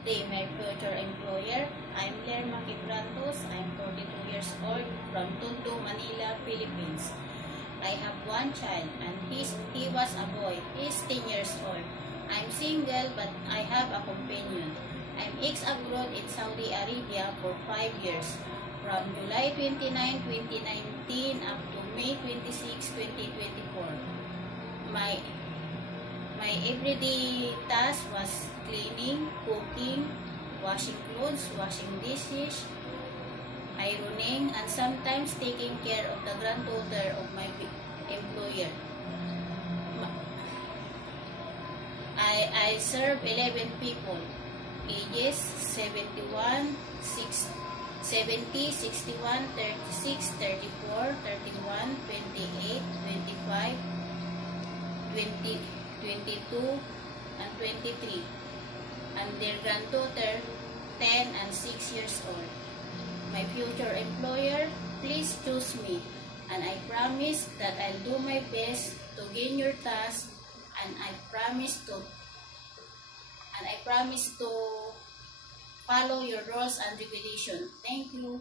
Day, my future employer. I'm Lerma Quebrantos. I'm 42 years old from Tondo, Manila, Philippines. I have one child and he was a boy. He's 10 years old. I'm single but I have a companion. I'm ex-abroad in Saudi Arabia for 5 years. From July 29, 2019 up to May 26, 2024. My everyday task was cleaning, cooking, washing clothes, washing dishes, ironing, and sometimes taking care of the granddaughter of my employer. I serve 11 people, ages 71, 70, 61, 36, 34, 31, 28, 25, 20, 22, and 23, and their granddaughter 10 and 6 years old. My future employer, please choose me, and I promise that I'll do my best to gain your trust, and I promise to follow your rules and regulations. Thank you.